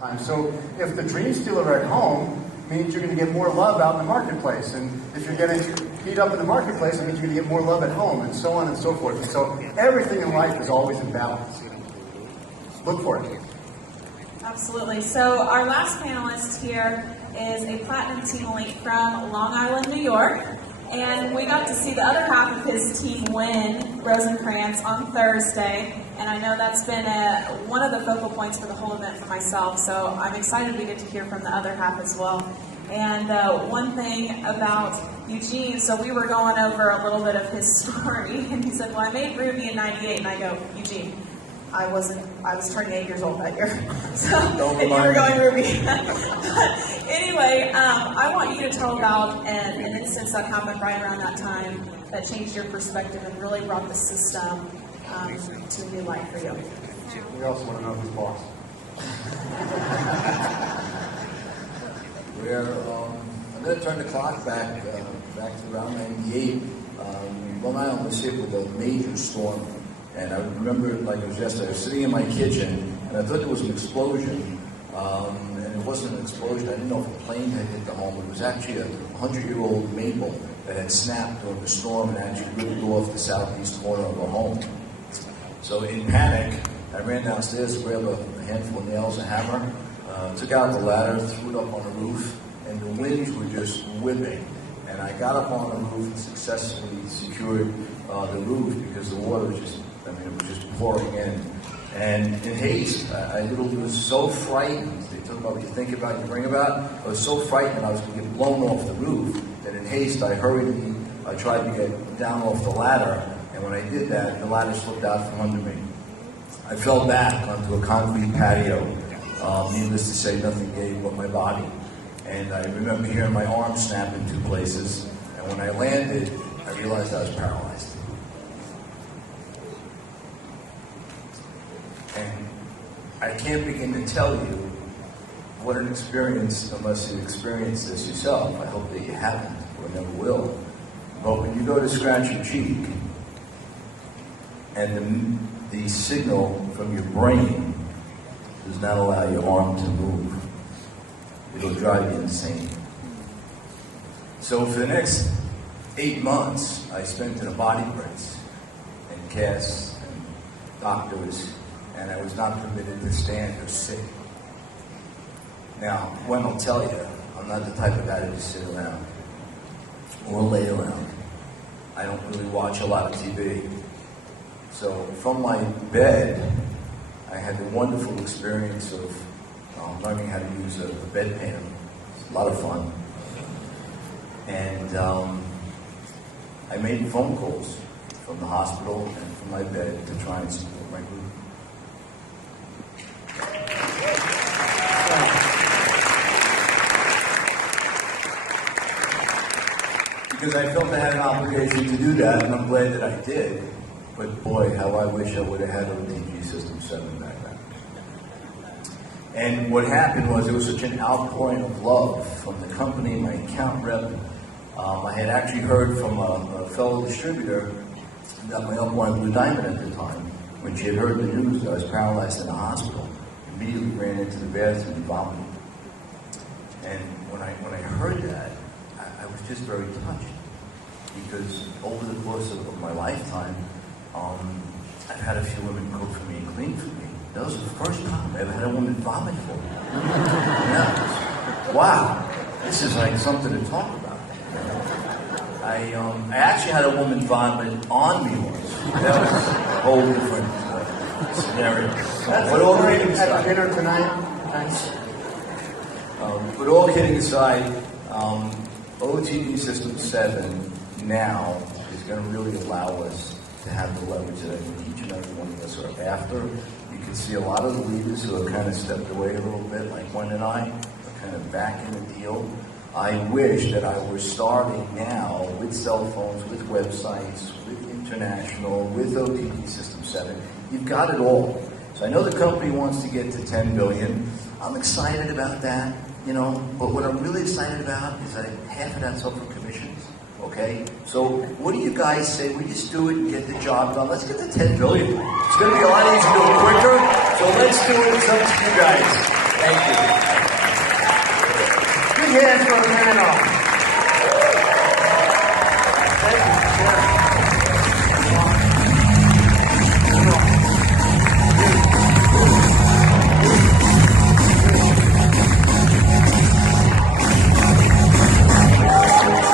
time. So if the dream stealer at home means you're going to get more love out in the marketplace, and if you're getting beat up in the marketplace, it means you're going to get more love at home, and so on and so forth. And so everything in life is always in balance. Look for it. Absolutely. So our last panelist here is a platinum team elite from Long Island, New York. And we got to see the other half of his team win Rosencrantz on Thursday. And I know that's been one of the focal points for the whole event for myself. So I'm excited we get to hear from the other half as well. And one thing about Eugene, so we were going over a little bit of his story. And he said, well, I made Ruby in '98. And I go, Eugene, I was turning 8 years old that year. So and you were going Ruby. But anyway, I want you to tell about an instance that happened right around that time that changed your perspective and really brought the system to a new light for you. We also want to know who's boss. I'm going to turn the clock back to around '98. Long Island was hit with a major storm. And I remember it like it was yesterday. I was sitting in my kitchen, and I thought there was an explosion. And it wasn't an explosion. I didn't know if a plane had hit the home. It was actually a 100-year-old maple that had snapped during the storm and actually ripped off the southeast corner of our home. So in panic, I ran downstairs to grab a handful of nails, a hammer, took out the ladder, threw it up on the roof, and the winds were just whipping. And I got up on the roof and successfully secured the roof because the water was just, it was just pouring in. And in haste, I literally was so frightened. They talk about what you think about, you bring about. I was so frightened I was going to get blown off the roof that in haste I hurriedly tried to get down off the ladder. And when I did that, the ladder slipped out from under me. I fell back onto a concrete patio. Needless to say, nothing gave but my body. And I remember hearing my arm snap in two places. And when I landed, I realized I was paralyzed. And I can't begin to tell you what an experience, unless you experience this yourself. I hope that you haven't or never will. But when you go to scratch your cheek, and the signal from your brain does not allow your arm to move, it'll drive you insane. So for the next 8 months, I spent in a body brace and casts and doctors, and I was not permitted to stand or sit. Now, one will tell you, I'm not the type of guy to just sit around or lay around. I don't really watch a lot of TV. So from my bed, I had the wonderful experience of learning how to use a bedpan. It's a lot of fun. And I made phone calls from the hospital and from my bed to try and support my group. Because I felt I had an obligation to do that, and I'm glad that I did. But boy, how I wish I would have had OTG System 7 back then. And what happened was there was such an outpouring of love from the company, my account rep. I had actually heard from a fellow distributor that my upline Blue Diamond at the time, when she had heard the news that I was paralyzed in the hospital, immediately ran into the bathroom and vomited. And when I heard that, I was just very touched, because over the course of my lifetime, I've had a few women cook for me and clean for me. That was the first time I ever had a woman vomit for me. Yeah. Wow, this is like something to talk about. I actually had a woman vomit on me once. That was a whole different scenario. But all kidding aside, dinner tonight. Thanks. But all kidding aside, OTG System 7 now is going to really allow us to have the leverage that I think each and every one of us are after. You can see a lot of the leaders who have kind of stepped away a little bit, like Gwen and I, are kind of back in the deal. I wish that I were starting now with cell phones, with websites, with international, with OTG System 7. You've got it all. So I know the company wants to get to 10 billion. I'm excited about that, but what I'm really excited about is that half of that's up for commissions. Okay? So what do you guys say? We just do it and get the job done. Let's get to 10 billion. It's going to be a lot easier to do it quicker. So let's do it. It's up to you guys.